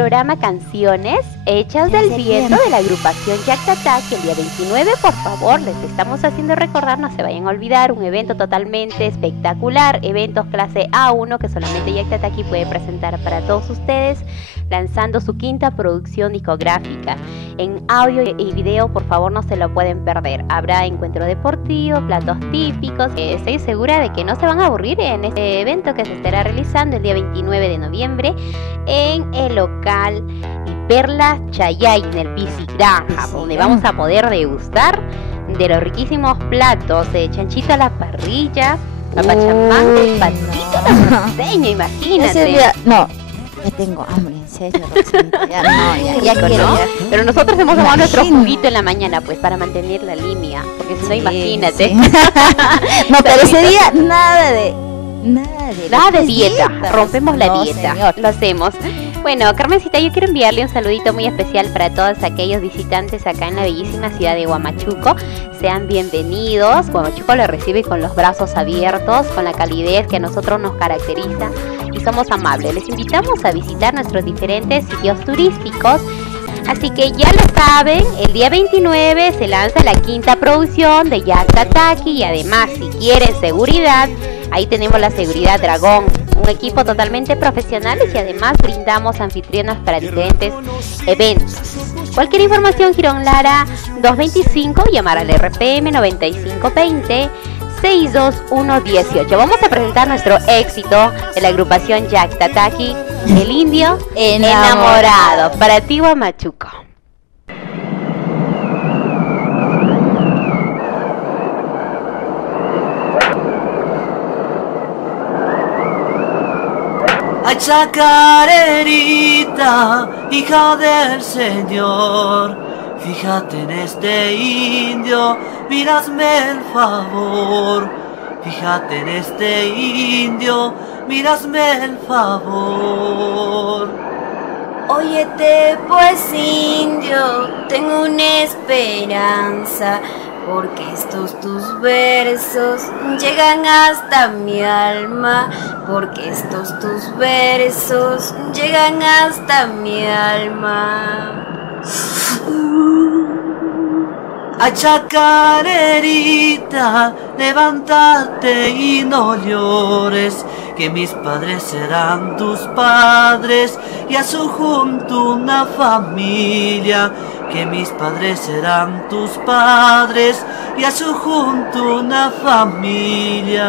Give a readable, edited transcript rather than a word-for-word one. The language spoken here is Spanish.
programa Canciones Hechas del Viento de la agrupación Yactatá, que el día 29, por favor, les estamos haciendo recordar, no se vayan a olvidar, un evento totalmente espectacular, eventos clase A1 que solamente Yactatá aquí puede presentar para todos ustedes, lanzando su quinta producción discográfica. En audio y video, por favor, no se lo pueden perder. Habrá encuentro deportivo, platos típicos. Estoy segura de que no se van a aburrir en este evento que se estará realizando el día 29 de noviembre en el local Perlas Chayay, en el Pisci Granja, donde vamos a poder degustar de los riquísimos platos de chanchito a la parrilla, papachamán, el patito a la costeña, imagínate. No, ya tengo hambre, en serio, Roxanita, ya no, ya quiero, ¿no? ya. Pero nosotros hemos tomado nuestro juguito en la mañana, pues, para mantener la línea, porque si no, imagínate. Sí. No, pero ese día nada de dieta, rompemos la no, dieta, señor. lo hacemos. Bueno, Carmencita, yo quiero enviarle un saludito muy especial para todos aquellos visitantes acá en la bellísima ciudad de Huamachuco. Sean bienvenidos. Huamachuco los recibe con los brazos abiertos, con la calidez que a nosotros nos caracteriza y somos amables. Les invitamos a visitar nuestros diferentes sitios turísticos. Así que ya lo saben, el día 29 se lanza la quinta producción de Yactatá y además, si quieren seguridad, ahí tenemos la Seguridad Dragón, un equipo totalmente profesional y además brindamos anfitrionas para diferentes eventos. Cualquier información, Girón Lara 225, llamar al RPM 9520 62118. Vamos a presentar nuestro éxito de la agrupación Yactatá, El Indio Enamorado, para ti, Huamachuco. Ay, chacarerita, hija del Señor, fíjate en este indio, mírasme el favor. Fíjate en este indio, mírasme el favor. Óyete pues, indio, tengo una esperanza, porque estos tus versos llegan hasta mi alma, porque estos tus versos llegan hasta mi alma. Ay, chacarerita, levántate y no llores, que mis padres serán tus padres y a su junto una familia, que mis padres serán tus padres y a su junto una familia.